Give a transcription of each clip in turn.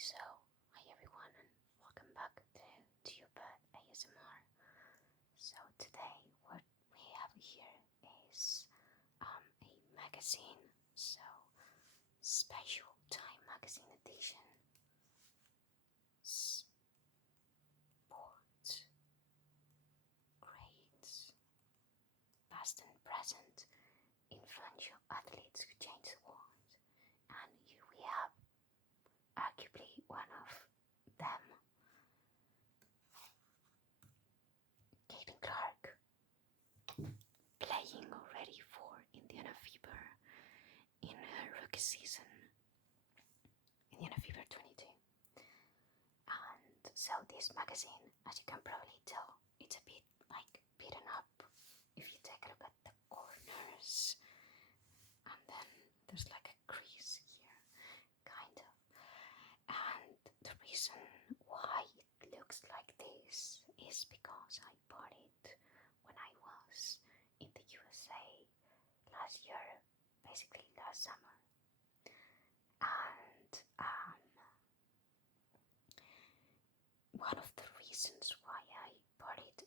So, hi everyone, and welcome back to your pet ASMR. So, today, what we have here is a magazine. So, special time magazine edition. Sport, grades, past and present, influential athletes who changed the world. And here we have arguably one of them, Caitlin Clark, playing already for Indiana Fever in her rookie season, Indiana Fever 22. And so this magazine, as you can probably tell, it's a bit like beaten up if you take a look at the corners, and then there's like a crease here, kind of. And the reason why it looks like this is because I bought it when I was in the USA last year, basically last summer. And one of the reasons why I bought it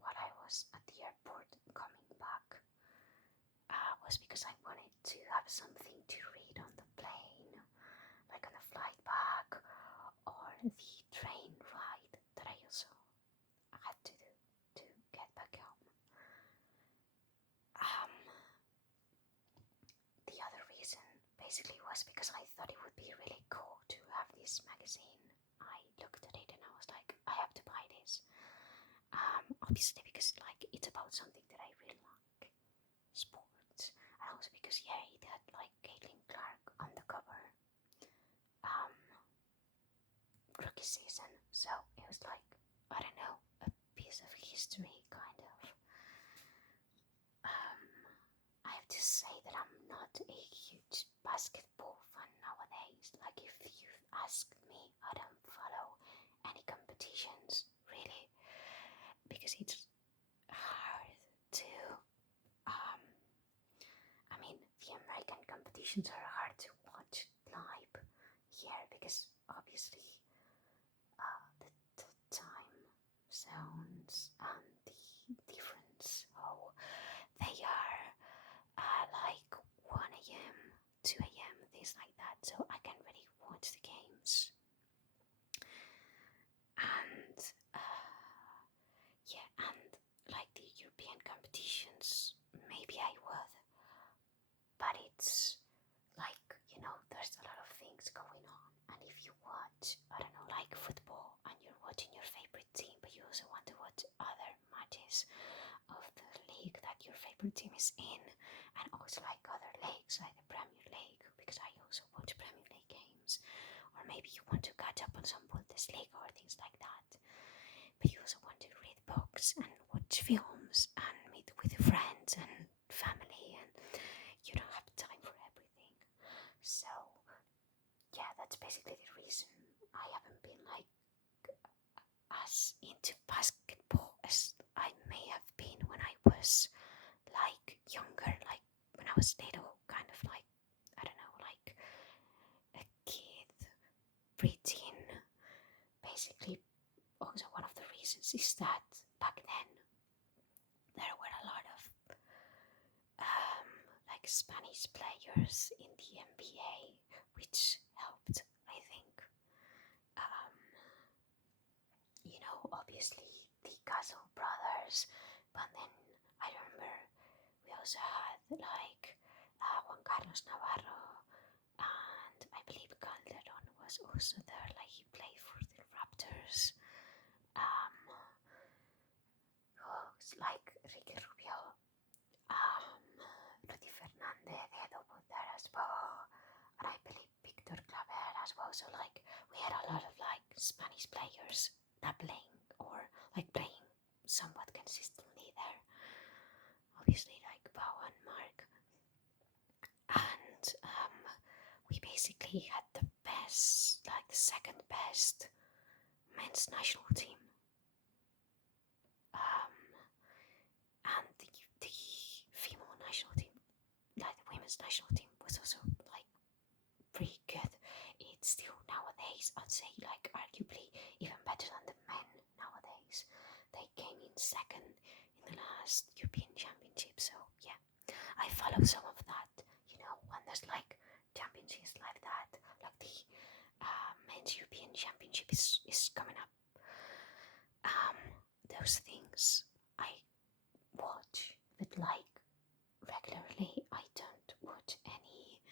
while I was at the airport coming back, was because I wanted to have something to read on the plane, like on the flight back or the train ride that I also had to do to get back home. The other reason basically was because I thought it would be really cool to have this magazine. I looked at it and I was like, I have to buy this. Obviously because it's about something that I really like, sports, and also because it had like Caitlin Clark on the cover, rookie season. So it was like, I don't know, a piece of history kind of. I have to say that I'm not a huge basketball fan nowadays. Like, if you ask me, I don't follow any competitions, really, because it's hard to, I mean, the American competitions are hard to watch live here because obviously the time zones and the difference, how they are like 1 a.m., 2 a.m., things like that, so I can't really watch the games. And and like the European competitions, maybe I would, but it's like, there's a lot of things going on, and if you watch, I don't know, like football, and you're watching your favorite team, but you also want to watch other matches of the league that your favorite team is in, and also like other leagues, like the Premier League, because I also watch Premier League games, or maybe you want to catch up on some Bundesliga or things like that, but you also want to read books and watch films and meet with friends and family, and you don't have time for everything. So that's basically the reason I haven't been like as into basketball as I may have been when I was like younger, like when I was little, kind of like, I don't know, like a kid, preteen. Basically, also one of the reasons is that back then there were a lot of like Spanish players in the NBA, which helped, I think. Obviously the Castle brothers, but then I remember we also had like Juan Carlos Navarro, and I believe Calderon was also there, like he played for the Raptors. Who's like Ricky Rubio, Rudy Fernandez, Edo was there as well, and I believe Victor Claver as well. So like we had a lot of like Spanish players that playing somewhat consistently there. Obviously like Pau and Mark, and we basically had the best, like the second best men's national team, and the female national team, like the women's national team, was also like pretty good. It's still nowadays is, I'd say, like arguably even better than the men nowadays. They came in second in the last European Championship, so yeah, I follow some of that. When there's like championships like that, like the men's European Championship is coming up. Those things I watch, but like regularly, I don't watch any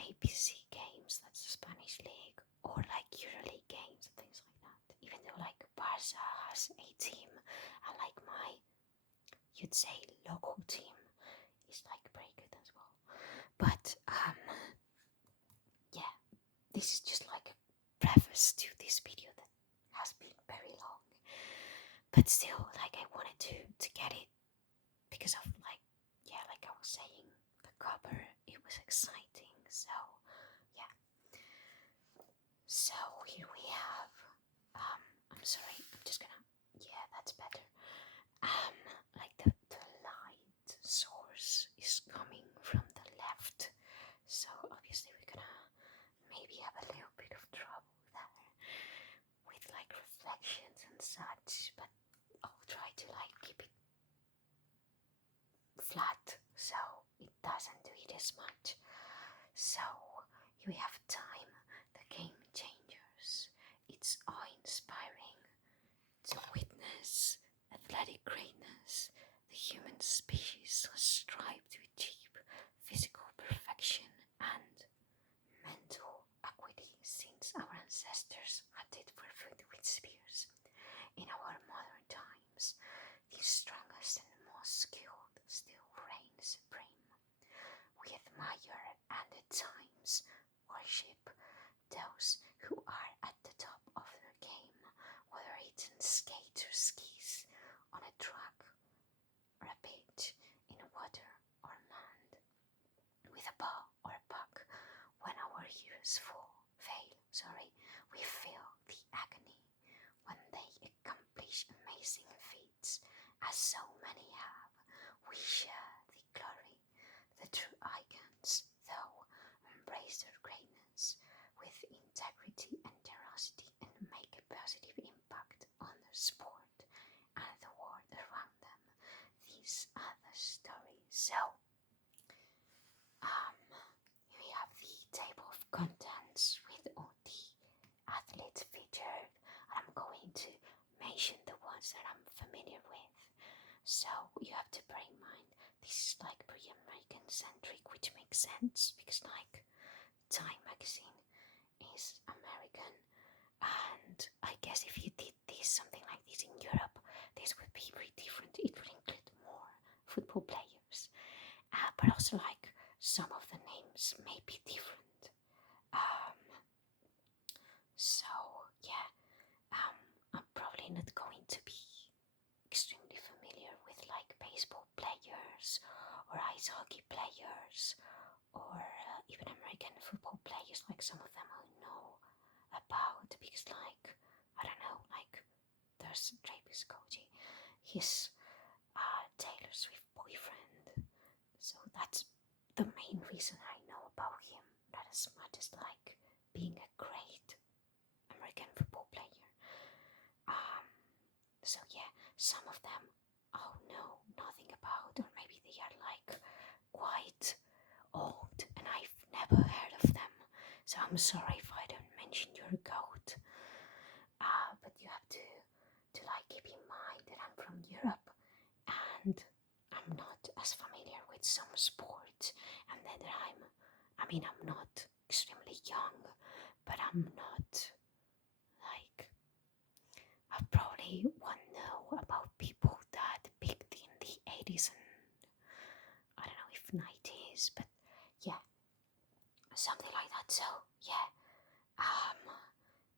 ABC games, that's the Spanish league, or like EuroLeague games and things like that. Even though like Barca has a team, and like you'd say local team is like pretty good as well. But yeah, this is just like a preface to this video that has been very long. But still, like I wanted to get it because of like I was saying, the cover, it was exciting. So yeah. So here we have I'm sorry, I'm just gonna, yeah, that's better. Like the light source is coming from the left. So obviously we're gonna maybe have a little bit of trouble there with like reflections and such, but I'll try to like keep it flat so it doesn't do it as much. So here we have Time, the Game Changers. It's awe-inspiring to witness athletic greatness. The human species has strived to achieve physical perfection and mental equity since our ancestors hunted for food with spears. In our modern times, the strongest and most skilled still reign supreme. We admire and at times worship those who are at the top of their game, whether it's in skates or skis, on a track or a pitch, in water or land, with a ball or a puck. When our heroes fail, we feel the agony when they accomplish amazing feats, as so many have. We share the glory. The true icons, though, embrace their greatness with integrity and generosity and make a positive impact on their sport and the world around them. These are the stories. So, we have the table of contents with all the athletes featured, and I'm going to mention the ones that I'm familiar with. So you have to bear in mind this is like pretty American centric, which makes sense because like Time magazine is American, and I guess if you did something like this in Europe, this would be pretty different. It would include more football players, but also like some of the names may be different. So yeah, I'm probably not going to be extremely familiar with like baseball players or ice hockey players or even American football players, like some of them I know about because like, I don't know, like there's Travis Koji, he's Taylor Swift boyfriend, so that's the main reason I know about him, not as much as like being a great American football player. So yeah, some of them I'll know nothing about, or maybe they are like quite old and I've never heard of them. So I'm sorry if I don't mention your goat. But you have to like keep in mind that I'm from Europe and I'm not as familiar with some sports, and that I'm not extremely young, but I'm not like, I probably won't know about people that peaked in the 80s and I don't know if 90s, but yeah, something like that. So yeah,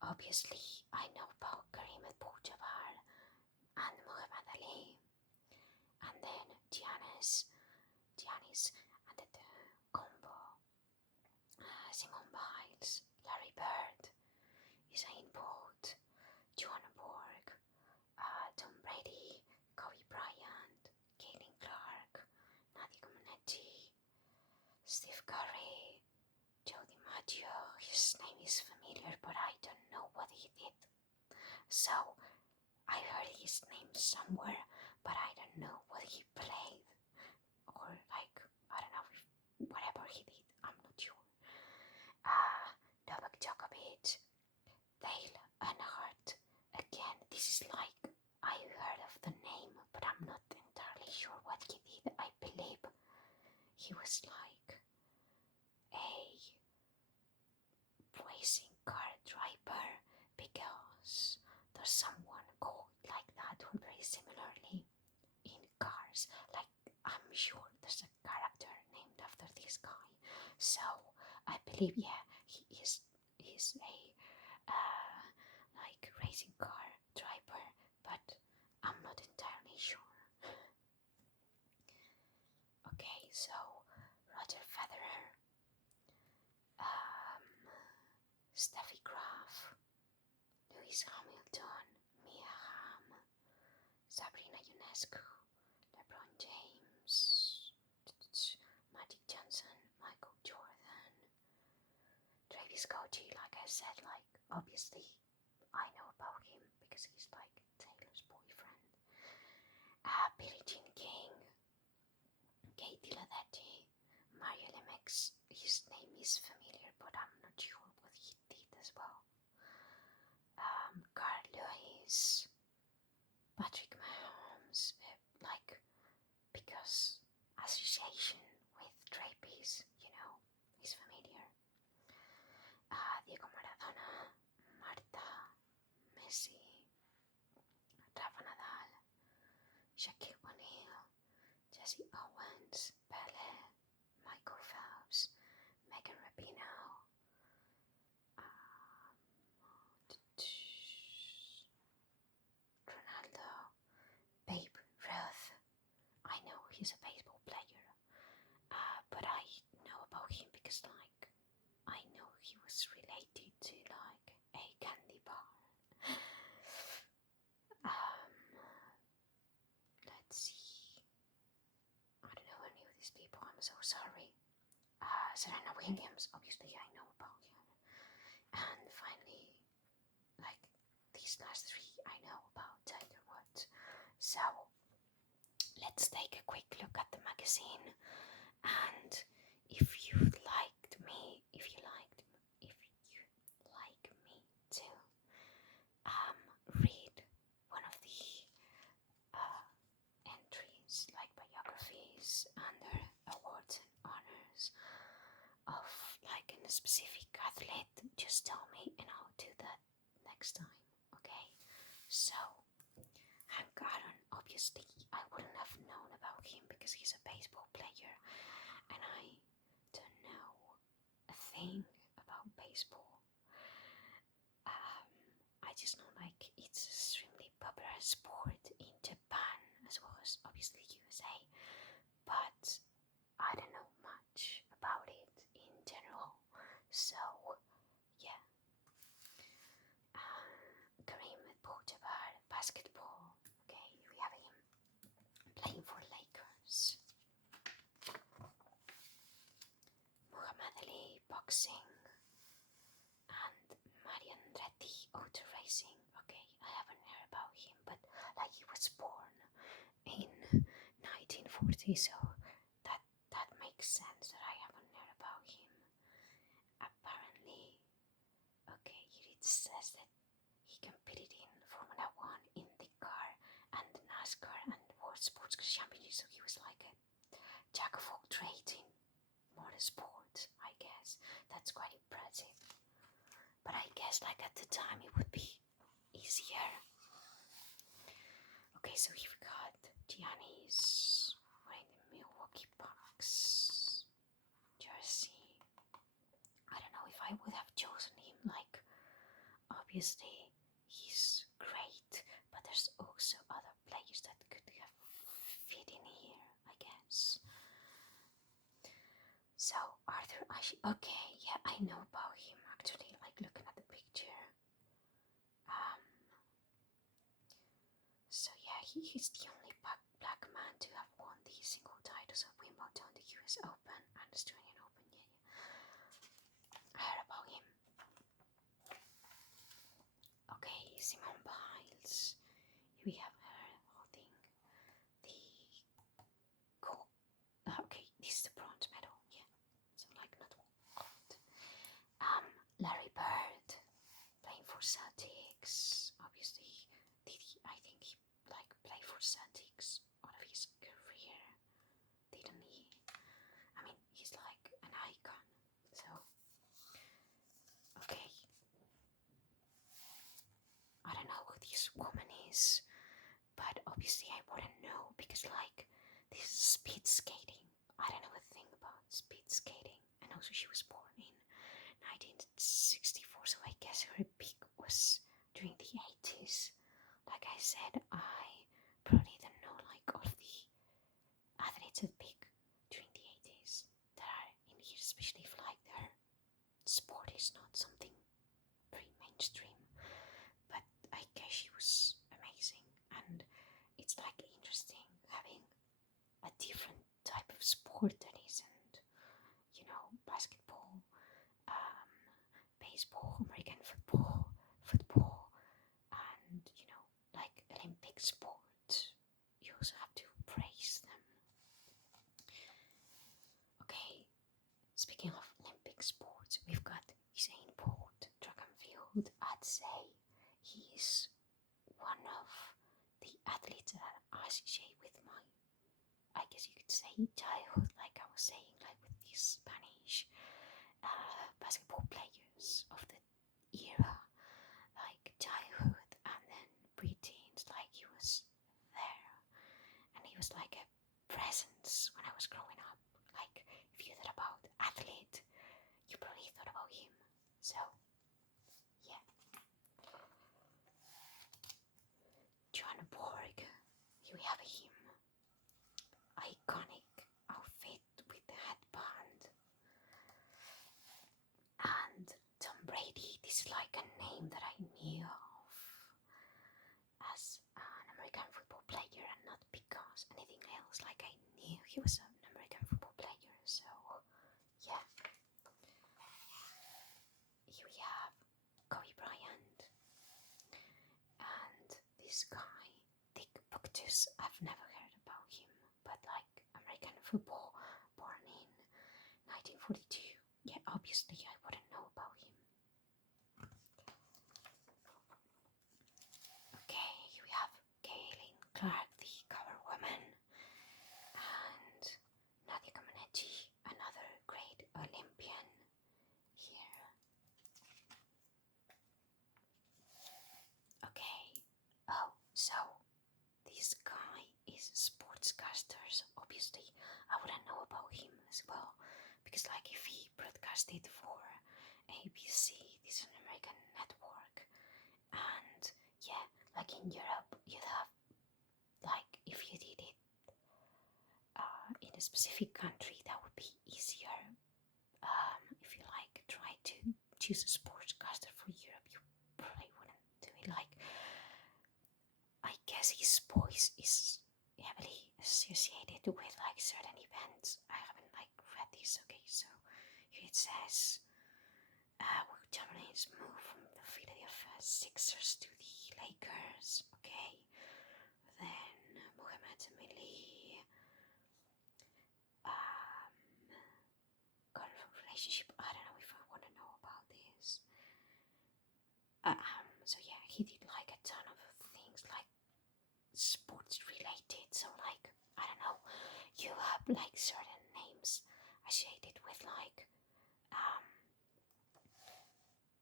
obviously I know about Karim Abdul-Jabbar and Muhammad Ali, and then Giannis, and the combo, Simone Biles, Larry Bird, Usain Bolt, Joanna Borg, Tom Brady, Kobe Bryant, Caitlin Clark, Nadia Comaneci, Steve Curry, Joe DiMaggio. His name is familiar, but I don't So I heard his name somewhere, but I don't know what he played or like I don't know if whatever he did. I'm not sure. Novak Djokovic, Dale Earnhardt. Again, this is like I heard of the name, but I'm not entirely sure what he did. I believe he was like a racing car driver because there's someone called like that or very similarly in cars. Like I'm sure there's a character named after this guy. So I believe he's a like racing car driver, but I'm not entirely sure. Okay, so Roger Federer, Steffi Graf, Lewis Hamilton, Mia Hamm, Sabrina Ionescu, LeBron James, Magic Johnson, Michael Jordan, Travis Scott. Like I said, like obviously I know about him because he's like Taylor's boyfriend. Billie Jean King, Katie Ledetti, Mario Lemex. His name is familiar, but I'm not sure what he did as well. Carl Lewis, Patrick Mahomes, like because association with draperies, is familiar. Diego Maradona, Marta, Messi, Rafa Nadal, Shaquille O'Neal, Jesse Owens, Pele, Michael Phelps, Megan Rapinoe, Ronaldo, Babe Ruth. I know he's a baseball player, but I know about him because like I know he was related to like a candy bar. Let's see. I don't know any of these people. I'm so sorry. Serena Williams, obviously I know about her. And finally, like these last three, I know about Tiger Woods. So let's take a quick look at the magazine. And if you like me to read one of the entries, like biographies under awards and honors of like a specific athlete, just tell me and I'll do that next time. Okay, so Hank Aaron, obviously I wouldn't have known about him because he's a baseball player and I don't know a thing about baseball. I just know like it's an extremely popular sport in Japan as well as obviously USA, but I don't know much about it in general. So yeah, Kareem Abdul-Jabbar, basketball. Okay, we have him playing for Lakers. Muhammad Ali, boxing, and Mario Andretti, auto racing. Okay, I haven't heard about him, but like he was born in 1940, so that makes sense that I haven't heard about him. Apparently, okay, here it says that he competed in Formula One, IndyCar, and NASCAR and World Sports Championship, so he was like a jack of all trades in motorsport, I guess. That's quite impressive. But I guess like at the time it would be easier. Okay, so here we got Giannis wearing the Milwaukee Bucks jersey. I don't know if I would have chosen him, like obviously he's great, but there's also other players that could have fit in here, I guess. So Arthur Ashe, okay, yeah, I know about him actually, like looking at the picture. So yeah, he's the only black man to have won the single titles of Wimbledon, the US Open, and the Australian Open. Yeah, I heard about him. Okay, Simone Biles. we have her holding the gold. Okay, this is the bronze medal. Yeah, so like not gold. Larry Bird playing for Celtics. Obviously, I think he like played for Celtics all of his career, didn't he? I mean, he's like an icon. So, okay, I don't know who this woman is, but obviously I wouldn't know because like this is speed skating. I don't know a thing about speed skating, and also she was born in 1964, so I guess her peak was during the 80s. Like I said, I probably don't know like all of the athletes at peak during the 80s that are in here, especially if like their sport is not something very mainstream. But I guess she was amazing, and it's like interesting having a different type of sport that isn't, basketball, um, baseball, American football, and like Olympic sport. You also have to praise them. Okay, speaking of Olympic sports, we've got Usain Bolt, track and field. I'd say he's one of the athletes that I associate with my, I guess you could say, childhood, like I was saying, like with these Spanish basketball players of the era, like childhood and then preteens, like he was there, and he was like a presence when I was growing up. Like if you thought about athlete, you probably thought about him. So yeah, John Borg, here we have him, iconic outfit with the headband, and Tom Brady. This is like a name that I knew of as an American football player, and not because anything else. Like I knew he was an American football player. So yeah, here we have Kobe Bryant, and this guy Dick Buckus. I've never heard about him, but like American football, born in 1942. Yeah, obviously I wouldn't know about him. Okay, here we have Kaylin Clark, the cover woman, and Nadia Comaneci, another great Olympian here. Okay, oh, so this guy is a sportscaster, so obviously I wouldn't know about him as well, because like if he broadcasted for ABC, this is an American network, and yeah, like in Europe, you'd have, like if you did it in a specific country, that would be easier. If you like try to choose a sportscaster for Europe, you probably wouldn't do it. Like, I guess his voice is heavily associated with like certain events. I haven't like read this. Okay, so here it says, Will Chamberlain's move from the Philadelphia Sixers to the Lakers. Okay, then Mohamed Ali, kind of relationship. I don't know if I want to know about this. So yeah, he did like a ton of things like sports related. So like I don't know, you have like certain names associated with like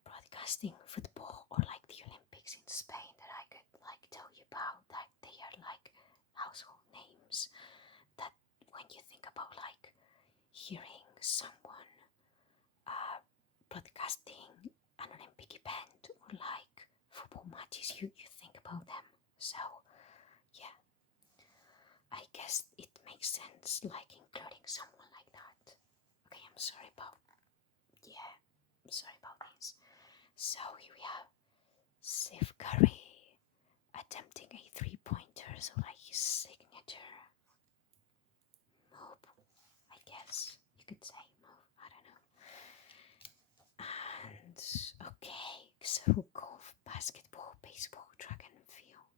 broadcasting football or like the Olympics in Spain that I could like tell you about, that they are like household names that when you think about like hearing someone broadcasting an Olympic event or like football matches, you think about them. So yeah, I guess it makes sense like including someone like that. Okay, I'm sorry about this. So here we have Steph Curry attempting a 3-pointer, so like his signature move, I guess you could say move, I don't know. And okay, so golf, basketball, baseball, track and field.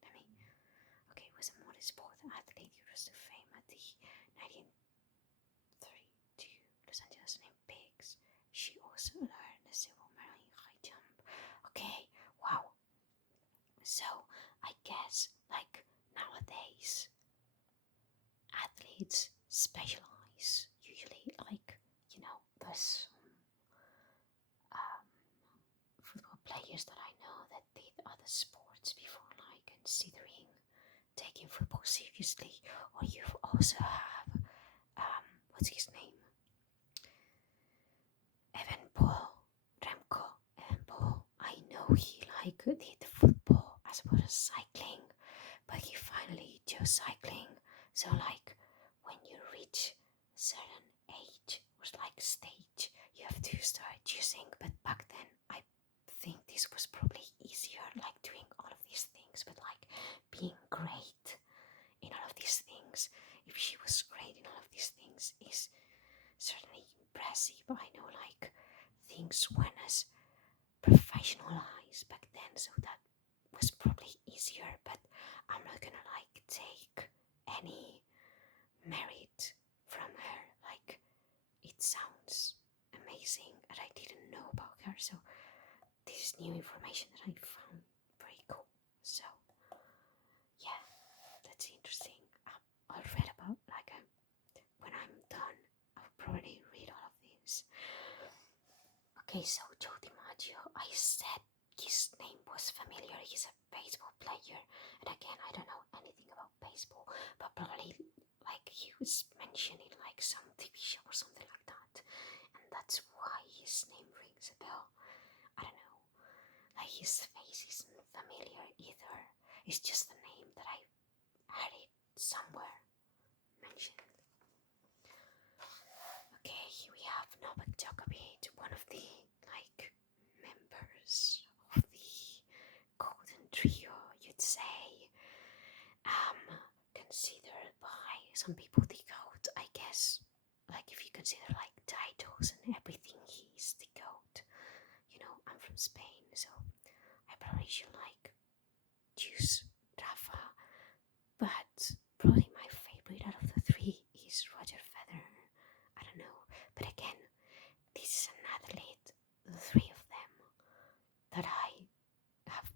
sport athlete who rose to fame at the 1932 Los Angeles Olympics. She also earned a silver medal in high jump. Okay, wow. So I guess like nowadays athletes specialize usually like there's um, football players that I know that did other sports before like considering taking football seriously, or you also have what's his name, Evan Paul Remco. Evan Paul, I know he like did football as well as cycling, but he finally chose cycling. So like when you reach a certain age or like stage, you have to start choosing. But back then, I think this was probably easier, like doing all of these things, but like being great in all of these things. If she was great in all of these things, is certainly impressive. I know like things weren't as professionalized back then, so that was probably easier, but I'm not gonna like take any merit from her. Like it sounds amazing and I didn't know about her, so this is new information that I found very cool. So yeah, that's interesting. I'll read about like when I'm done, I'll probably read all of this. Okay, so Joe DiMaggio, I said his name was familiar. He's a baseball player, and again, I don't know anything about baseball, but probably like he was mentioned in like some TV show or something like that, and that's why his name rings a bell. I don't know, like his face isn't familiar either. It's just a name that I heard it somewhere mentioned. Okay, here we have Novak Djokovic, one of the like members of the golden trio, you'd say. Considered by some people the GOAT, I guess. Like if you consider like titles and everything, he's the GOAT. I'm from Spain, so I probably should like choose Rafa, but probably my favorite out of the three is Roger Federer. I don't know, but again, this is an athlete, the three of them, that I have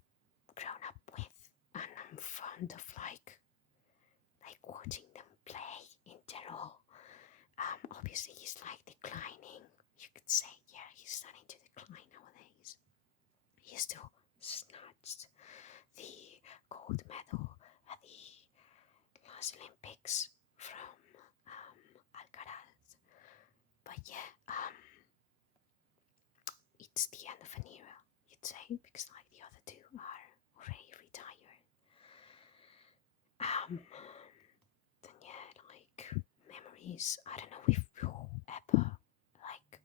grown up with, and I'm fond of like watching them play in general. Obviously he's like declining. You could say, yeah, he's starting to decline nowadays. He still snatched the gold medal at the last Olympics from Alcaraz. But yeah, it's the end of an era, you'd say, because like the other two are already retired. Then yeah, like memories. I don't know if you'll ever like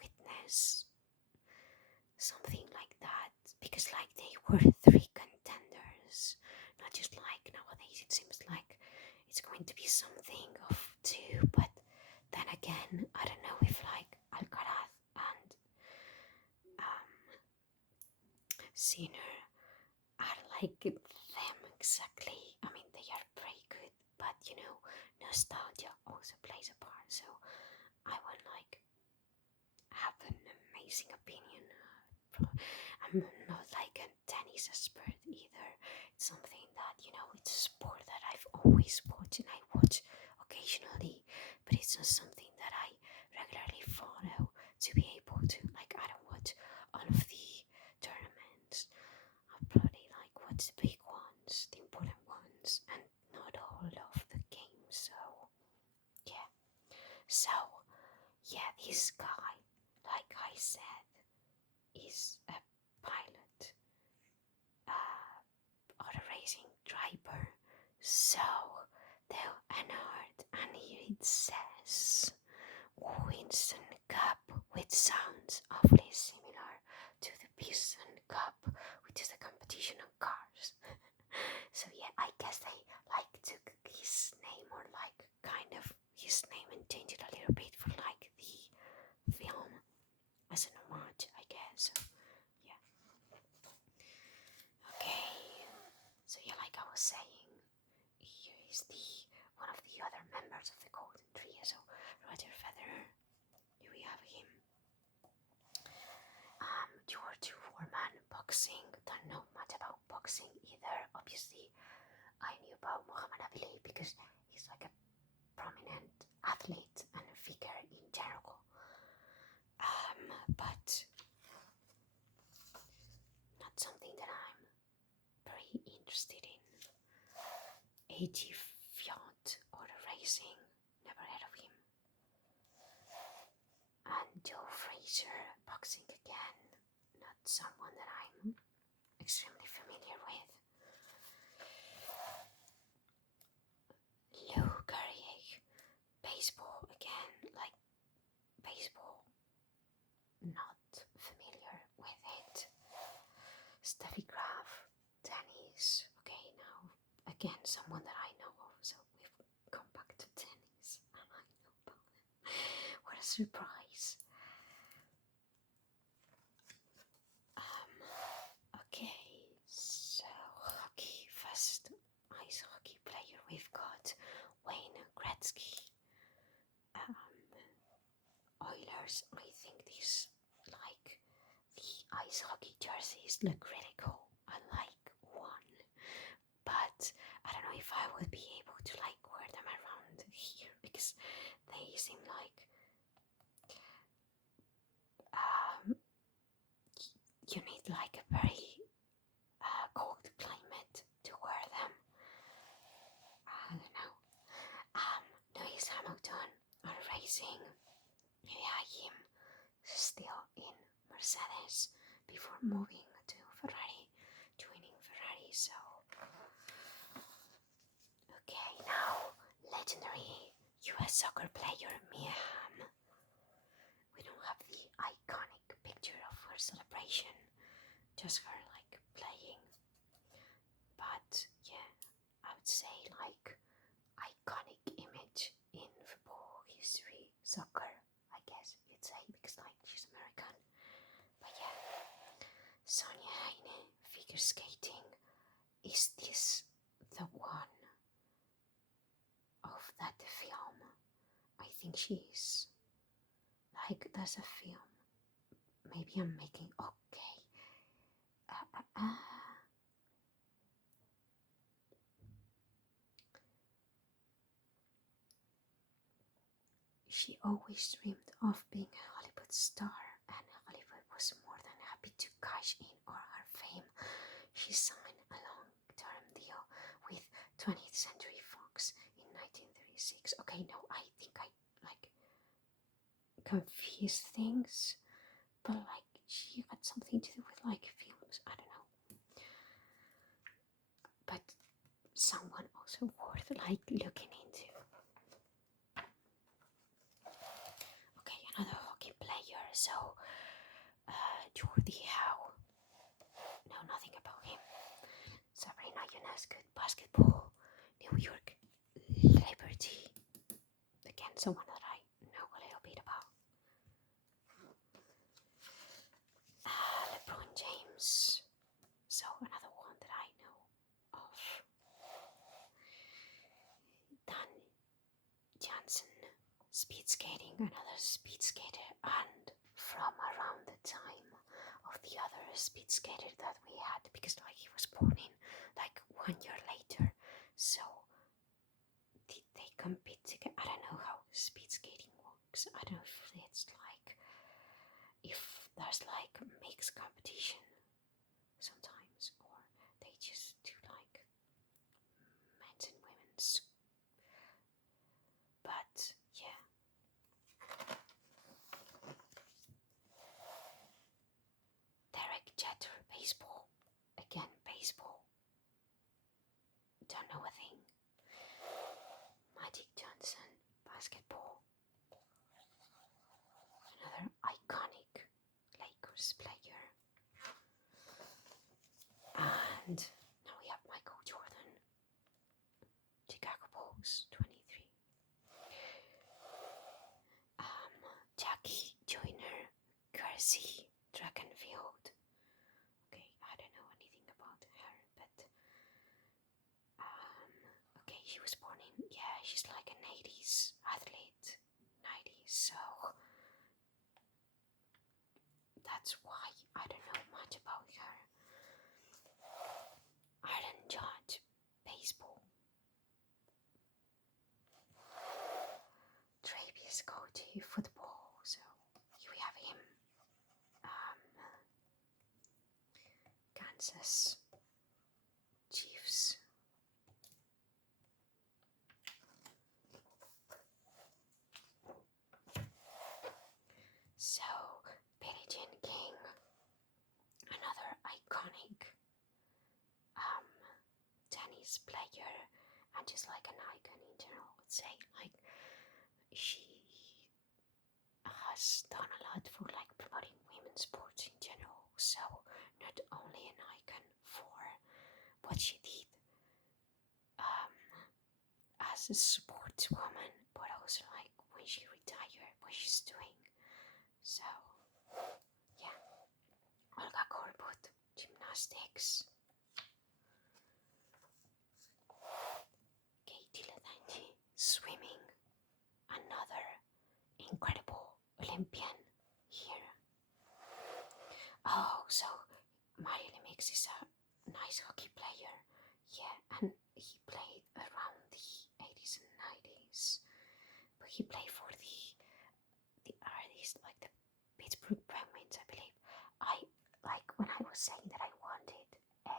witness something like that, because like they were three contenders, not just like nowadays it seems like it's going to be something of two, but then again, I don't know if like Alcaraz and Sinner are like them exactly. I mean, they are pretty good, but nostalgia also plays a part. So I would like have an amazing opinion. I'm not like a tennis expert either. It's something that it's a sport that I've always watched and I watch occasionally, but it's not something that I regularly follow to be able to like. I don't watch all of the tournaments. I'll probably like watch the big ones, the important ones, and not all of the games. Yeah. So yeah, this guy, like I said, is a pilot, or a racing driver. So they'll annoyed, and here it says Winston Cup, which sounds awfully similar to the Piston Cup, which is a competition on cars. So yeah, I guess they like took his name, or like kind of his name, and changed it a little bit for like the film as an homage, I guess. Yeah. Okay. So yeah, like I was saying, here is the one of the other members of the Golden Trio. So Roger Federer, here we have him. George Foreman, boxing. Don't know much about boxing either. Obviously, I knew about Muhammad Ali because he's like a prominent athlete and a figure in general. But not something that I'm very interested in. AT Fiat or racing, never heard of him. And Joe Frazier, boxing again, not someone that I'm extremely familiar with. Lou Gehrig, baseball again, like baseball, not familiar with it. Steffi Graf, tennis, okay, now again someone that I know of, so we've come back to tennis and I know about them. What a surprise. Okay, so hockey, first ice hockey player we've got Wayne Gretzky. Oilers, I think these, like, the ice hockey jerseys look really cool. I like one, but I don't know if I would be able to like wear them around here because they seem like you need like a very cold climate to wear them. I don't know. Lewis Hamilton on racing. Yeah, him still in Mercedes before moving to Ferrari, joining Ferrari. So, okay, now legendary US soccer player Mia Hamm. We don't have the iconic picture of her celebration, just her like playing. But yeah, I would say like iconic image in football history, soccer, I guess you'd say, because like she's American. But yeah, Sonia Heine, figure skating. Is this the one of that film? I think she is. Like, there's a film. Maybe I'm making, okay. She always dreamed of being a Hollywood star, and Hollywood was more than happy to cash in on her fame. She signed a long-term deal with 20th Century Fox in 1936. Okay, no, I think I like confuse things, but like she had something to do with like films. I don't know, but someone also worth like looking into. Okay, another hockey player. So, Jordi Howe. Know nothing about him. Sabrina Ionescu, basketball. New York Liberty. Again, someone that I know a little bit about. LeBron James. So another one that I know of. Dan Jansen, speed skating, another speed skater, and from around the time of the other speed skater that we had, because like he was born in like 1 year later. So did they compete together? I don't know how speed skating works. I don't know if it's like if there's like mixed competition sometimes, or they just do like men's and women's. But yeah. Derek Jeter, baseball. Again, baseball. Don't know a thing. Magic Johnson, basketball. Another iconic Lakers player. And now we have Michael Jordan, Chicago Bulls, 23. Jackie Joyner, Kersey, Dragonfield. Okay, I don't know anything about her, but okay, she was born So that's why I don't know much about her. I don't judge baseball. Travis go to football, so here we have him. Kansas Chiefs. So, Billie Jean King, another iconic tennis player, and just like an icon in general, I would say. Like, she has done a lot for like promoting women's sports in general. So, not only an icon for what she did as a sportswoman, but also like when she retired, what she's doing. So, yeah. Olga Korbut, gymnastics. Katie Ledecky, swimming. Another incredible Olympian here. Oh, so Mario Lemix is a nice hockey player. Yeah, and he played around the 80s and 90s. But he played for the artists like the Pittsburgh Penguins, I believe. I like when I was saying that I wanted a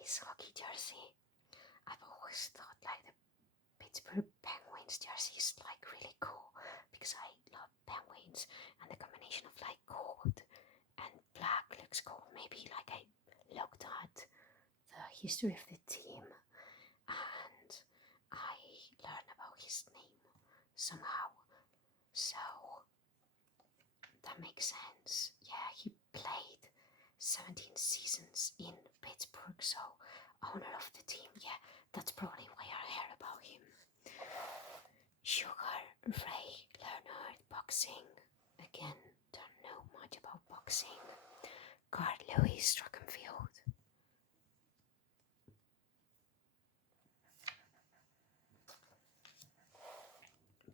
ice hockey jersey. I've always thought like the Pittsburgh Penguins jersey is like really cool because I love penguins, and the combination of like gold and black looks cool. Maybe like I looked at the history of the team and I learned about his name somehow. So that makes sense. Yeah, he played 17 seasons in Pittsburgh, so owner of the team. Yeah, that's probably why I heard about him. Sugar Ray Leonard, boxing. Again, don't know much about boxing. Carl Lewis, track and field.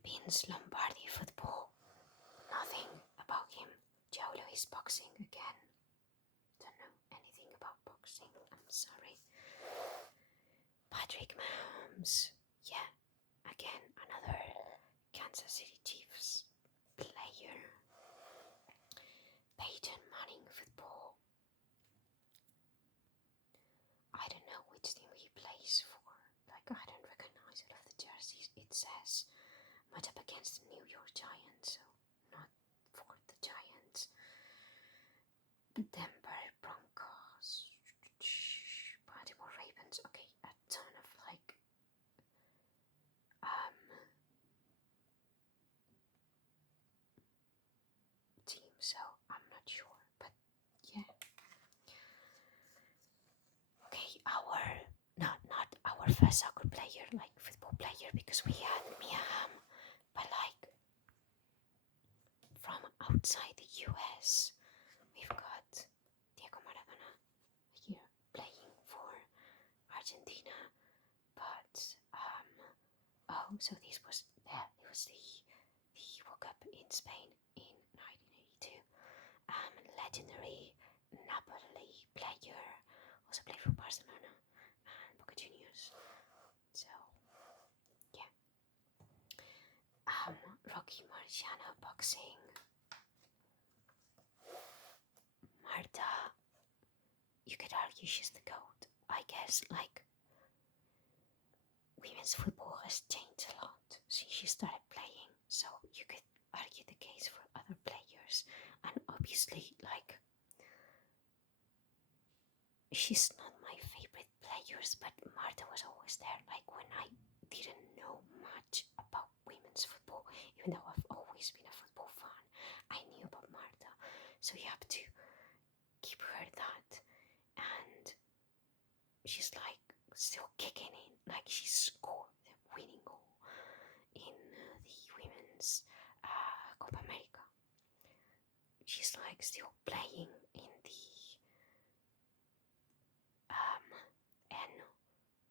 Vince Lombardi, football. Nothing about him. Joe Louis, boxing again. Don't know anything about boxing. I'm sorry. Patrick Mahomes. Yeah, again, another Kansas City Chiefs player. Peyton Manning, football. I don't know which team he plays for. Like, I don't recognize it of the jerseys. It says match up against the New York Giants, so not for the Giants. Denver Broncos, Baltimore Ravens. Okay, a ton of like teams, so I'm not sure, but yeah. Okay, not our first soccer player, like football player, because we had Mia Hamm, but like from outside the US, we've got Diego Maradona here playing for Argentina, but so this was it was the World Cup in Spain in 1982. Legendary Napoli player, also played for Barcelona and Boca Juniors. So yeah. Rocky Marciano, boxing. Marta, you could argue she's the GOAT. I guess like women's football has changed a lot since she started playing, so you could argue the case for other players. And obviously like she's not my favorite players, but Marta was always there. Like when I didn't know much about women's football, even though I've always been a football fan, I knew about Marta. So you have to give her that. And she's like still kicking in. Like she scored the winning goal in the women's Copa America. She's like still playing in the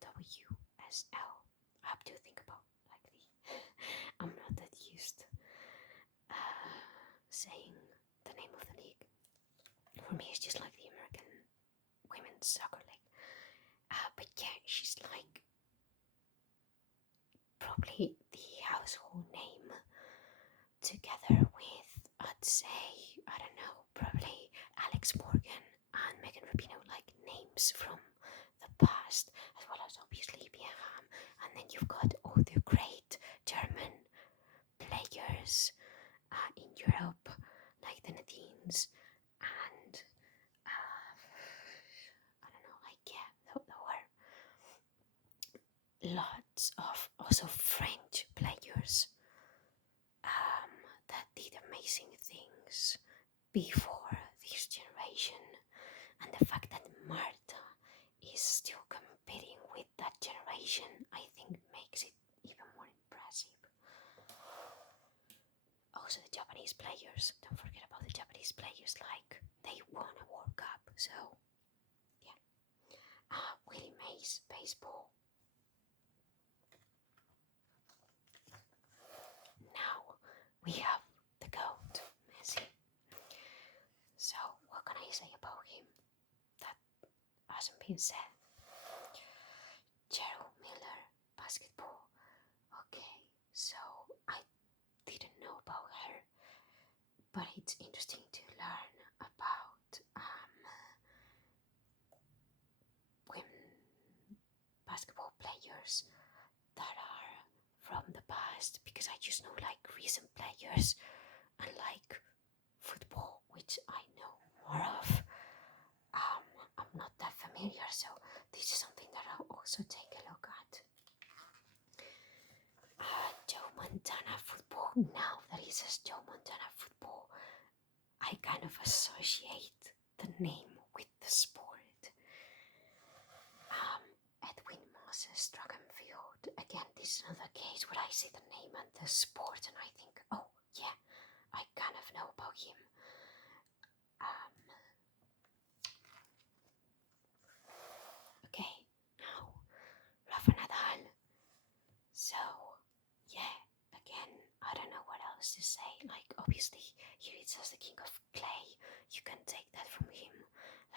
NWSL. I have to think about like the I'm not that saying the name of the league. For me, it's just like the American women's soccer league. But yeah, she's like probably the household name, together with, I'd say, I don't know, probably Alex Morgan and Megan Rapinoe, like names from the past, as well as obviously Beckham. And then you've got all the great German players in Europe, like the Nadines, and I don't know, like, yeah, there were lots of also French players that did amazing things before this generation, and the fact that Marta is still competing with that generation, I think makes it even more impressive. Also the Japanese players, don't forget about the Japanese players, like they won a World Cup, so yeah. Willie Mays, baseball. Now we have the GOAT, Messi. So what can I say about him that hasn't been said? Gerald Miller, basketball. Okay, so I didn't know about her, but it's interesting to learn about women basketball players that are from the past, because I just know like recent players, and like football, which I know more of. I'm not that familiar, so this is something that I'll also take a look at. Joe Montana football. Now that it says Joe Montana football, I kind of associate the name with the sport. Edwin Moses, track and field. Again, this is another case where I see the name and the sport and I think, oh yeah, I kind of know about him. Okay, now Rafa Nadal. So yeah, again, I don't know what else to say. Like obviously here it says the king of clay. You can take that from him.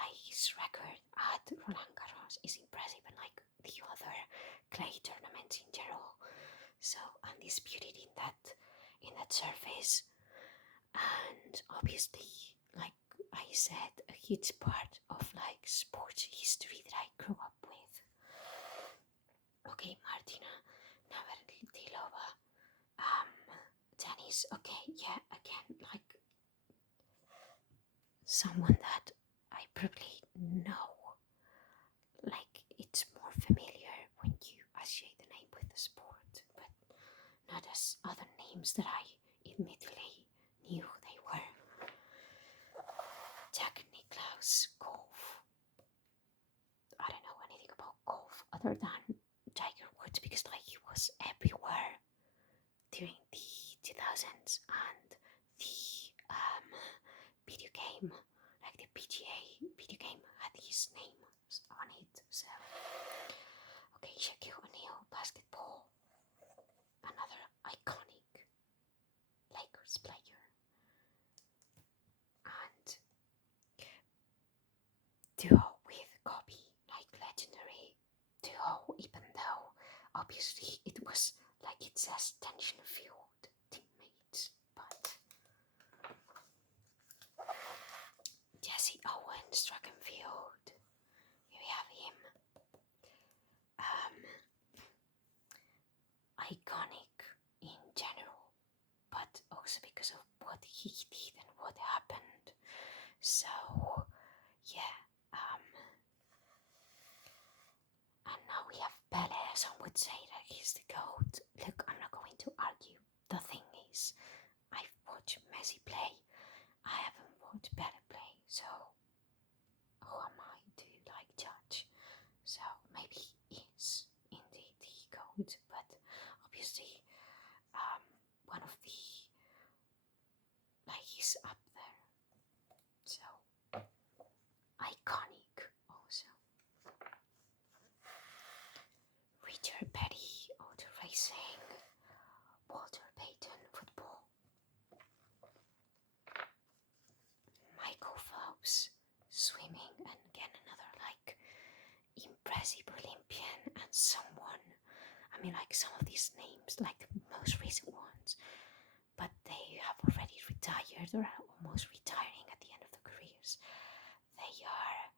Like his record at Roland Garros is impressive, and like the other clay tournaments in general. So undisputed in that surface. And obviously, like I said, a huge part of like sports history that I grew up with. Okay, Martina Navratilova, tennis. Okay, yeah, again, like someone that I probably know. Like it's more familiar when you associate the name with the sport, but not as other names that I immediately knew who they were. Jack Nicklaus, golf. I don't know anything about golf other than Tiger Woods, because like he was everywhere during the 2000s, and the video game, like the PGA video game, had his name on it. So okay, Shaquille O'Neal, basketball, another iconic Lakers player, and duo with Kobe, like legendary duo, even though obviously it was like it says tension-filled teammates, but Jesse Owens, track and field, here we have him. Iconic in general, but also because of what he did and what happened. So yeah, and now we have Pele. Some would say that he's the GOAT. Look, I'm not going to argue. The thing is, I've watched Messi play. I haven't watched Pele play, so who am I to like judge? So maybe he is indeed the GOAT, but obviously one of the, like, he's up there. So iconic also. Richard Petty, auto racing. Walter Payton, football. ropes, swimming, and again another like impressive Olympian, and someone, I mean, like some of these names, like the most recent ones, but they have already retired or are almost retiring at the end of their careers. They are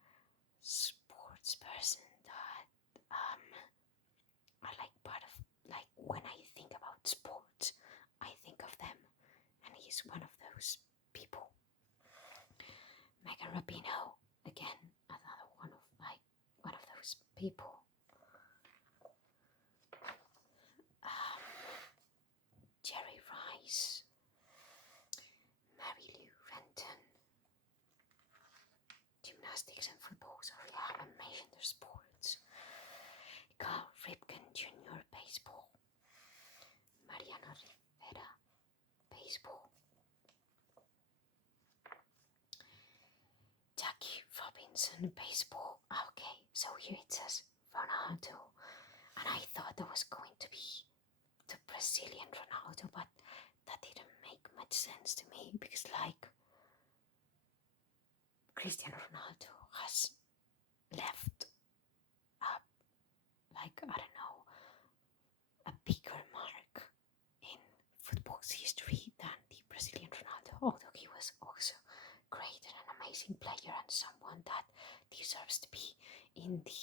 sports person that are like part of, like when I think about sports, I think of them, and he's one of those people. Megan Rapinoe, again, another one of those people. Jerry Rice, Mary Lou Renton, gymnastics and football, sorry, I haven't mentioned their sports. Carl Ripken Jr., baseball. Mariano Rivera, baseball. Jackie Robinson, baseball. Okay, so here it says Ronaldo, and I thought that was going to be the Brazilian Ronaldo, but that didn't make much sense to me because, like, Cristiano Ronaldo has left like, I don't know, a bigger mark in football's history than the Brazilian Ronaldo, although he was also great and an amazing player and someone that deserves to be in the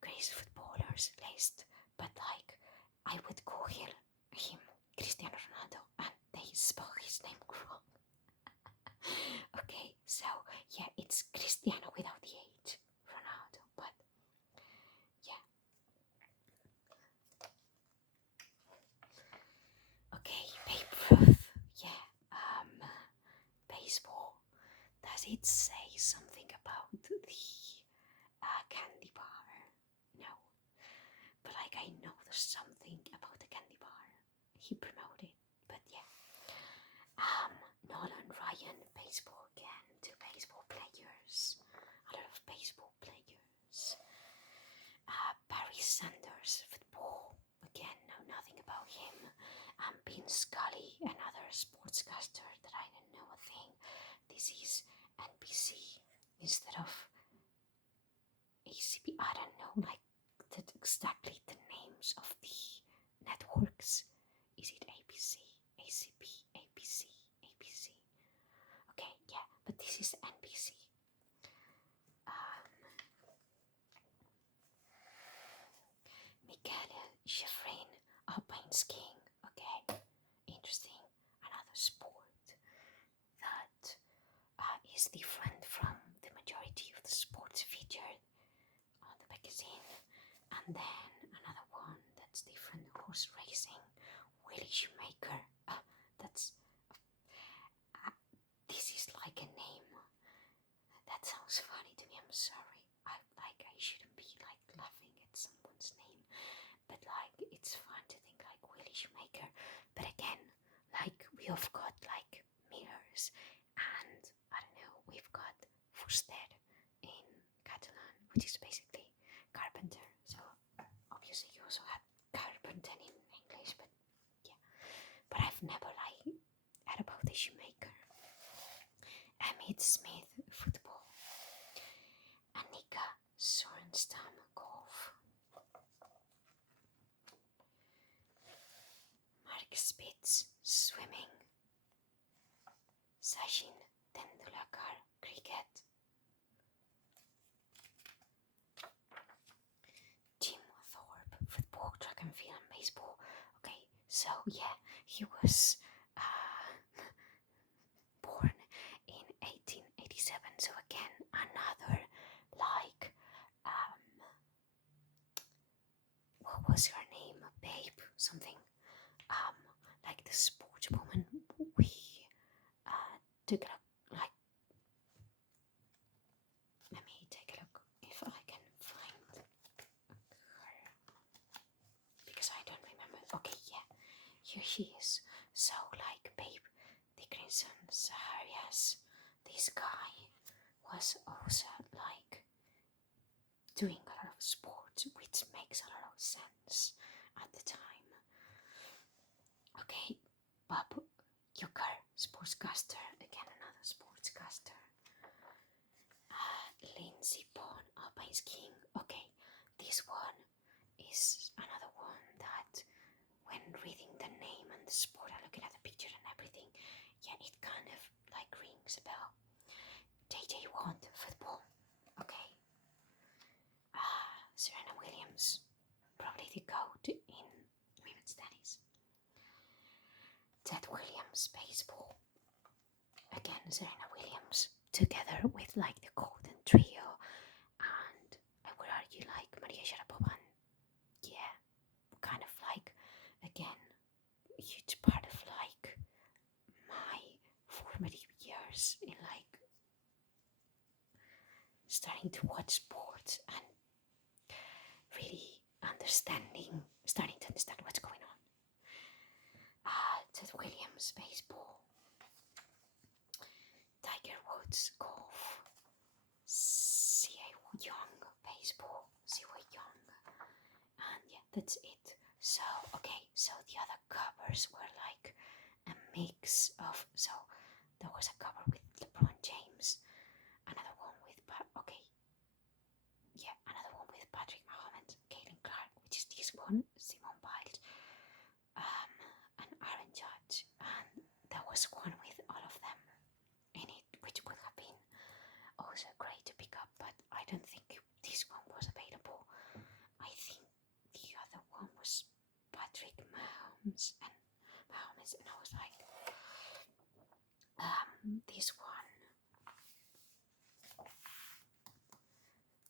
greatest footballers list. But like, I would call him Cristiano Ronaldo, and they spell his name wrong. Okay, so yeah, it's Cristiano without the H, Ronaldo, but yeah. Okay, Babe Ruth, yeah, baseball. Does it say something about the candy bar? No, but like I know there's something about the candy bar. He promoted, but yeah. Nolan Ryan, baseball again. Two baseball players. A lot of baseball players. Barry Sanders, football. Again, know nothing about him. Vince Scully, another sportscaster that I don't know a thing. This is NBC instead of ACB. I don't know, like exactly the names of the networks. Is it ABC, ACB, ABC, ABC? Okay, yeah, but this is NBC. Michele Schifrin, alpine skiing. Okay, interesting. Another sport that is different from the majority of the sports featured on the magazine. And then another one that's different, horse racing. Willie Shoemaker. That's this is like a name that sounds funny to me. I'm sorry. I shouldn't be like laughing at someone's name, but like it's fun to think like Willie Shoemaker. But again, like we have got like mirrors, and I don't know, we've got fuster in Catalan, which is basically carpenter. So obviously you also had carpenter in English, but yeah. But I've never like heard about the Shoemaker. Emmett Smith, football. Annika Sorenstam, golf. Mark Spitz, swimming. Sachin Tendulkar, cricket. Jim Thorpe, football, track and field, and baseball. Okay, so yeah, he was born in 1887. So again, another like what was her name? Babe something. Like the sportswoman. We took a look. Like, let me take a look if I can find her because I don't remember. Okay, yeah, here she is. So like Babe Dickinson Zaharias, this guy was also like doing a lot of sports, which makes a lot of sense at the time. Okay, Bob Uecker, sportscaster, again another sportscaster. zip-on alpine skiing. Okay, this one is another one that, when reading the name and the sport and looking at the picture and everything, yeah, it kind of like rings a bell. JJ Watt, football. Okay. Serena Williams, probably the GOAT in women's tennis. Ted Williams, baseball. Again, Serena Williams, together with like the Golden Trio, and I would argue like Maria Sharapova. Yeah, kind of like, again, a huge part of like my formative years in like starting to watch sports and really starting to understand what's going on. Ted Williams, baseball. Tiger Woods, golf. C.A. Young, baseball. C.A. Young. And yeah, that's it. So, okay, so the other covers were like a mix of, so there was a cover with LeBron James, another one with, another one with Patrick Mahomes, Caitlin Clark, which is this one, Simone Biles, and Aaron Judge, and there was one with all of them in it, which would have been also great to pick up, but I don't think this one was available. I think the other one was Patrick Mahomes, and I was like, this one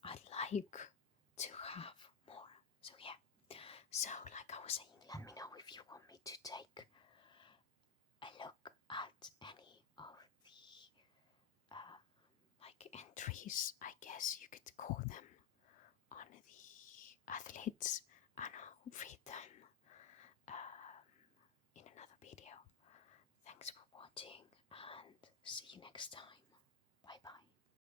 I'd like to have more. So yeah, so like I was saying, let me know if you want me to take a look at any of the like entries, I guess you could call them, on the athletes, and I'll read them in another video. Thanks for watching, and see you next time.